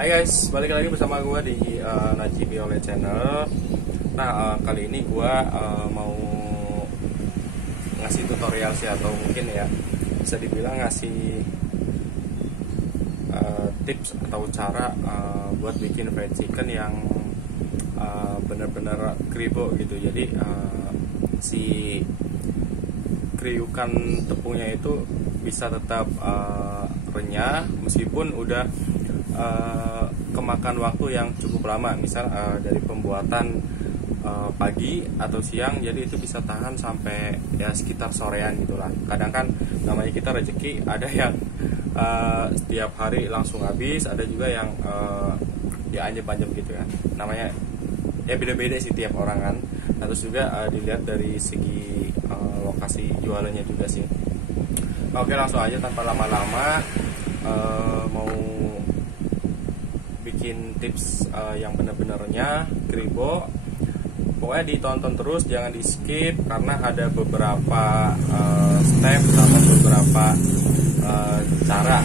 Hai guys, balik lagi bersama gue di Najib Violet Channel. Nah, kali ini gue mau ngasih tutorial sih, atau mungkin ya bisa dibilang ngasih tips atau cara buat bikin fried chicken yang benar-benar kribo gitu. Jadi si kriukan tepungnya itu bisa tetap renyah meskipun udah kemakan waktu yang cukup lama, misal dari pembuatan pagi atau siang, jadi itu bisa tahan sampai ya sekitar sorean gitulah. Kadang kan namanya kita rezeki, ada yang setiap hari langsung habis, ada juga yang ya anjep-anjep gitu ya. Namanya ya beda-beda sih tiap orang kan. Nah, terus juga dilihat dari segi lokasi jualannya juga sih. Oke, langsung aja tanpa lama-lama mau bikin tips yang benar-benarnya kribo. Pokoknya ditonton terus, jangan di skip, karena ada beberapa step sama beberapa cara,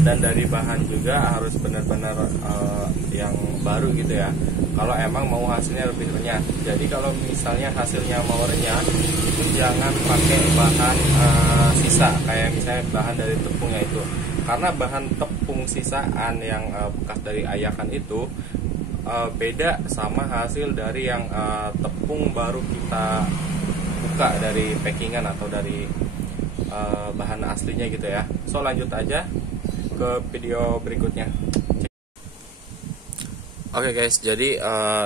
dan dari bahan juga harus benar-benar yang baru gitu ya, kalau emang mau hasilnya lebih renyah. Jadi kalau misalnya hasilnya mau renyah, itu jangan pakai bahan sisa, kayak misalnya bahan dari tepungnya itu, karena bahan tepung sisaan yang bekas dari ayakan itu beda sama hasil dari yang tepung baru kita buka dari packingan atau dari bahan aslinya gitu ya. So, lanjut aja ke video berikutnya. Oke guys, jadi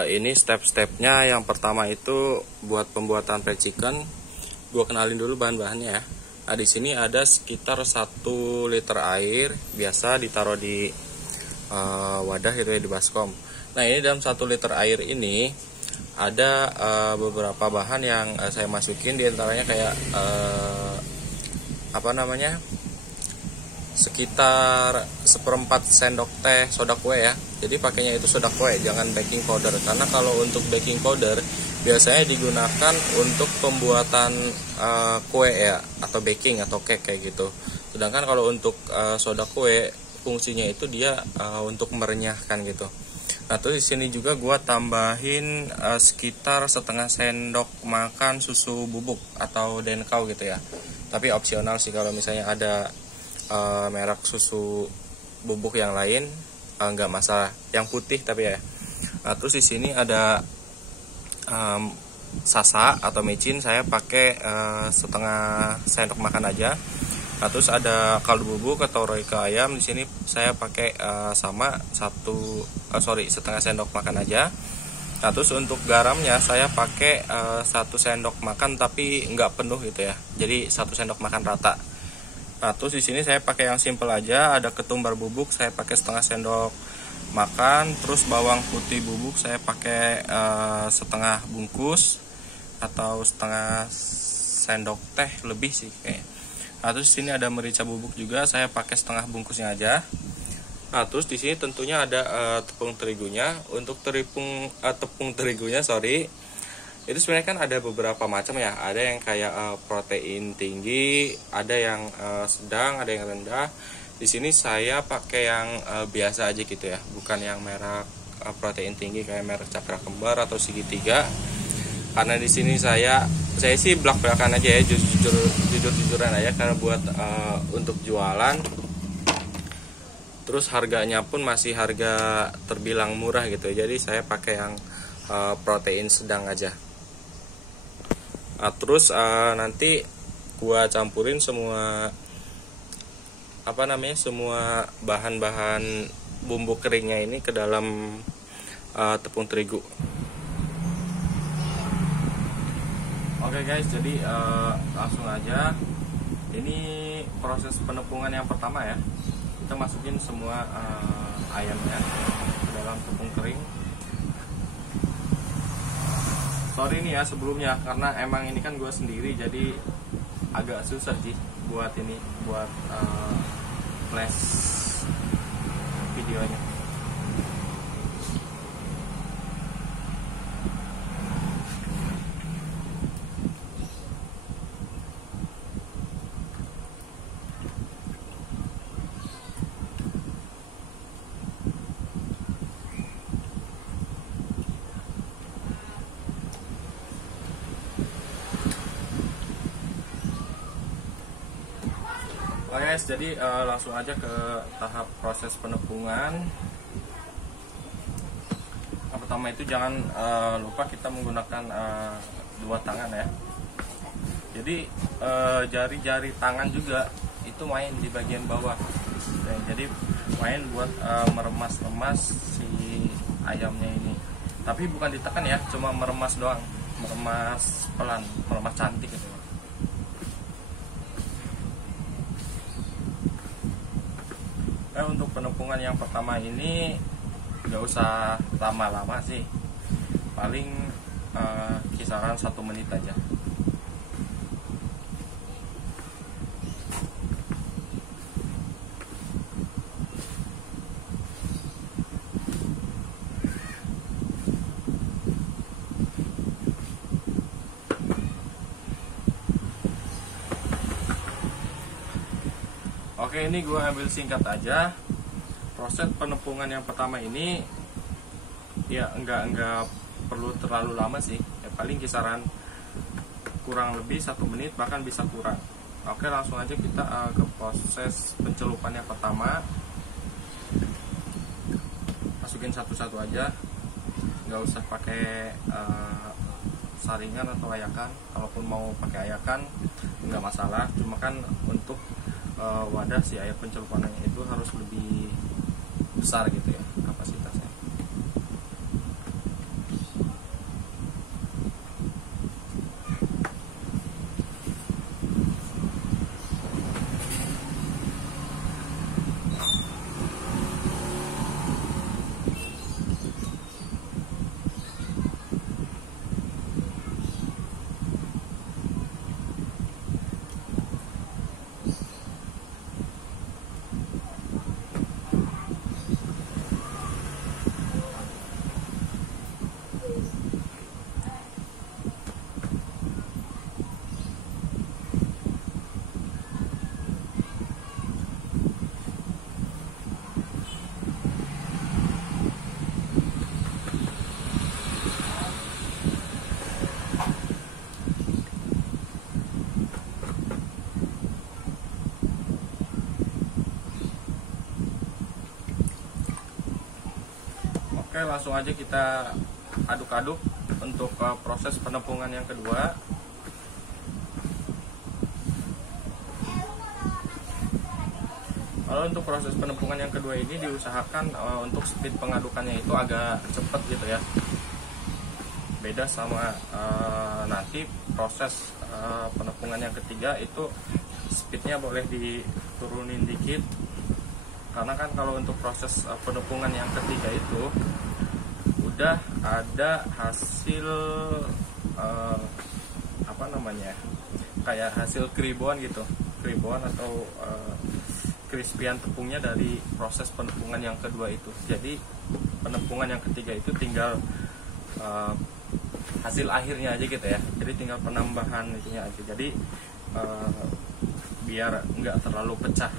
ini step-stepnya. Yang pertama itu buat pembuatan fried chicken. Gua kenalin dulu bahan-bahannya ya. Nah, di sini ada sekitar 1 liter air, biasa ditaruh di wadah gitu ya, di baskom. Nah, ini dalam 1 liter air ini ada beberapa bahan yang saya masukin, diantaranya kayak sekitar 1/4 sendok teh soda kue ya. Jadi pakainya itu soda kue, jangan baking powder, karena kalau untuk baking powder biasanya digunakan untuk pembuatan kue ya, atau baking atau cake kayak gitu. Sedangkan kalau untuk soda kue fungsinya itu dia untuk merenyahkan gitu. Nah, terus di sini juga gua tambahin sekitar 1/2 sendok makan susu bubuk atau denkau gitu ya. Tapi opsional sih kalau misalnya ada merek susu bubuk yang lain, nggak masalah. Yang putih tapi ya. Nah, terus di sini ada sasa atau micin, saya pakai 1/2 sendok makan aja. Nah, terus ada kaldu bubuk atau royco ayam, di sini saya pakai sama 1/2 sendok makan aja. Nah, terus untuk garamnya saya pakai 1 sendok makan tapi nggak penuh gitu ya. Jadi 1 sendok makan rata. Nah, terus di sini saya pakai yang simple aja. Ada ketumbar bubuk, saya pakai 1/2 sendok makan. Terus bawang putih bubuk saya pakai 1/2 bungkus atau 1/2 sendok teh lebih sih kayaknya. Nah, terus di sini ada merica bubuk juga, saya pakai 1/2 bungkusnya aja. Nah, terus di sini tentunya ada tepung terigunya. Untuk tepung terigunya, itu sebenarnya kan ada beberapa macam ya. Ada yang kayak protein tinggi, ada yang sedang, ada yang rendah. Di sini saya pakai yang biasa aja gitu ya, bukan yang merek protein tinggi kayak merek Cakra Kembar atau Segitiga. Karena di sini saya sih belak-belakan aja ya, jujur-jujuran aja, karena buat untuk jualan. Terus harganya pun masih harga terbilang murah gitu, jadi saya pakai yang protein sedang aja. Nah, terus nanti gua campurin semua semua bahan-bahan bumbu keringnya ini ke dalam tepung terigu. Oke guys, jadi langsung aja. Ini proses penepungan yang pertama ya. Kita masukin semua ayamnya ke dalam tepung kering. Sorry nih ya sebelumnya, karena emang ini kan gue sendiri, jadi agak susah sih buat flash videonya. guys, jadi langsung aja ke tahap proses penepungan. Yang pertama itu jangan lupa kita menggunakan dua tangan ya. Jadi jari-jari tangan juga itu main di bagian bawah. Oke, jadi main buat meremas-remas si ayamnya ini. Tapi bukan ditekan ya, cuma meremas doang, meremas pelan, meremas cantik gitu. Untuk penepungan yang pertama ini nggak usah lama-lama sih, paling kisaran 1 menit aja. Oke, ini gue ambil singkat aja. Proses penepungan yang pertama ini ya enggak perlu terlalu lama sih ya, paling kisaran kurang lebih 1 menit, bahkan bisa kurang. Oke, langsung aja kita ke proses pencelupan yang pertama. Masukin satu-satu aja, nggak usah pakai saringan atau ayakan. Kalaupun mau pakai ayakan nggak masalah, cuma kan untuk wadah si air pencelupannya itu harus lebih besar gitu ya kapasitasnya. Oke, langsung aja kita aduk-aduk untuk proses penepungan yang kedua. Kalau untuk proses penepungan yang kedua ini diusahakan untuk speed pengadukannya itu agak cepat gitu ya. Beda sama nanti proses penepungan yang ketiga itu speednya boleh diturunin dikit. Karena kan kalau untuk proses penepungan yang ketiga itu udah ada hasil apa namanya, kayak hasil keribuan gitu, keribuan atau crispyan tepungnya dari proses penepungan yang kedua itu. Jadi penepungan yang ketiga itu tinggal hasil akhirnya aja gitu ya. Jadi tinggal penambahan itunya aja. Jadi biar nggak terlalu pecah.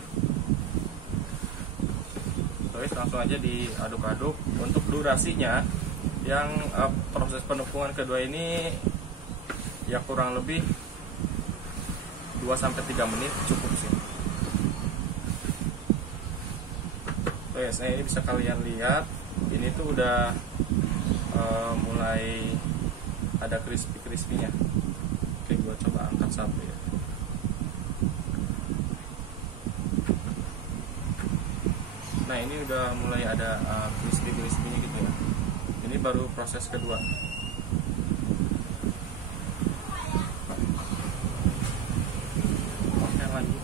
Terus langsung aja diaduk-aduk. Untuk durasinya yang proses penepungan kedua ini ya kurang lebih 2-3 menit cukup sih. Oke, saya ini bisa kalian lihat ini tuh udah mulai ada crispy-crispy-nya. Oke, gua coba angkat satu ya. Nah, ini udah mulai ada crispy-crispy-nya gitu ya. Ini baru proses kedua. Oke, lanjut.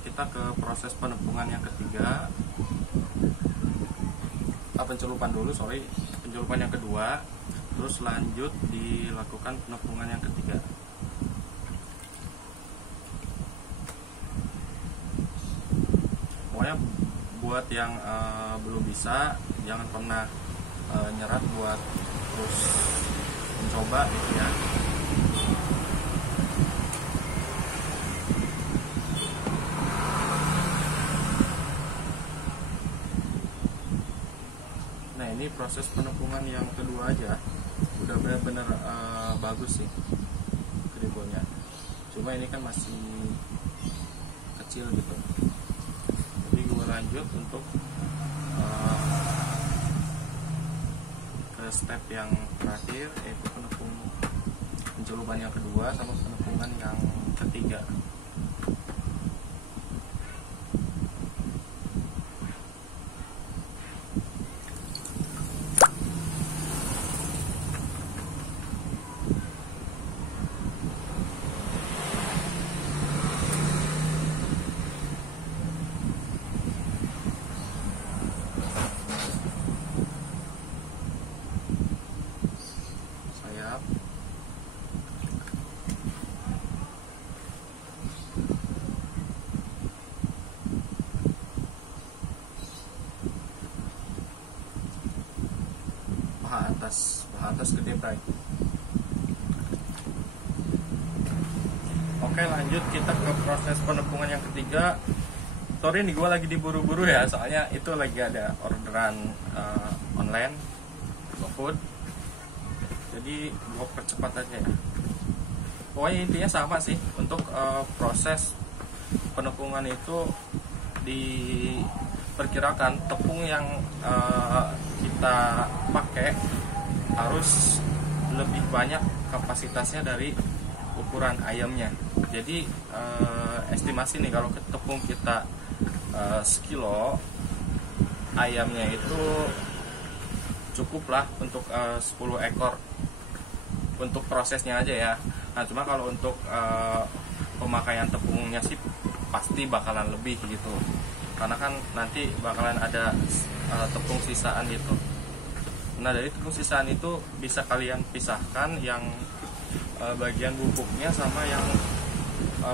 Kita ke proses penepungan yang ketiga. Pencelupan dulu, pencelupan yang kedua. Terus lanjut dilakukan penepungan yang ketiga. Pokoknya buat yang belum bisa, jangan pernah nyerah buat terus mencoba gitu ya. Nah, ini proses penepungan yang kedua aja udah benar-benar bagus sih. kribonya. Cuma ini kan masih kecil gitu. Jadi gue lanjut untuk ke step yang terakhir, yaitu pencelupan yang kedua sama penepungan yang ketiga. Paha atas gede, Bray. Oke, lanjut kita ke proses penepungan yang ketiga. Sorry nih, gue lagi diburu-buru ya, soalnya itu lagi ada orderan online GoFood. Jadi gue percepat aja ya. Pokoknya intinya sama sih. Untuk proses penepungan itu diperkirakan tepung yang kita pakai harus lebih banyak kapasitasnya dari ukuran ayamnya. Jadi estimasi nih, kalau tepung kita sekilo, ayamnya itu cukup lah untuk 10 ekor untuk prosesnya aja ya. Nah, cuma kalau untuk pemakaian tepungnya sih pasti bakalan lebih gitu, karena kan nanti bakalan ada tepung sisaan gitu. Nah, dari tepung sisaan itu bisa kalian pisahkan yang bagian bubuknya sama yang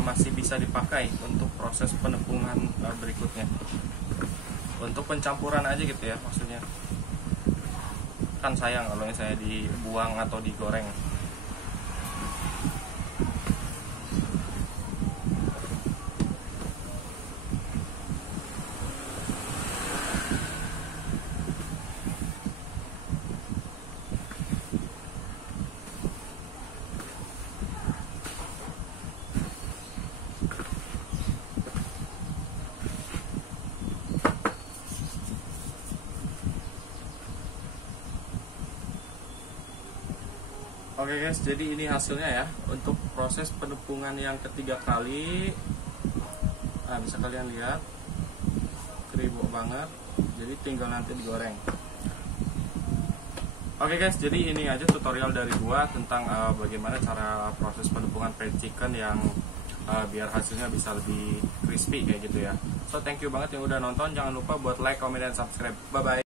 masih bisa dipakai untuk proses penepungan berikutnya. Untuk pencampuran aja gitu ya, maksudnya kan sayang kalau misalnya dibuang atau digoreng. Oke guys, jadi ini hasilnya ya untuk proses penepungan yang ketiga kali. Nah, bisa kalian lihat kribo banget, jadi tinggal nanti digoreng. Oke guys, jadi ini aja tutorial dari gua tentang bagaimana cara proses penepungan fried chicken yang biar hasilnya bisa lebih crispy kayak gitu ya. So thank you banget yang udah nonton, jangan lupa buat like, comment, dan subscribe. Bye bye.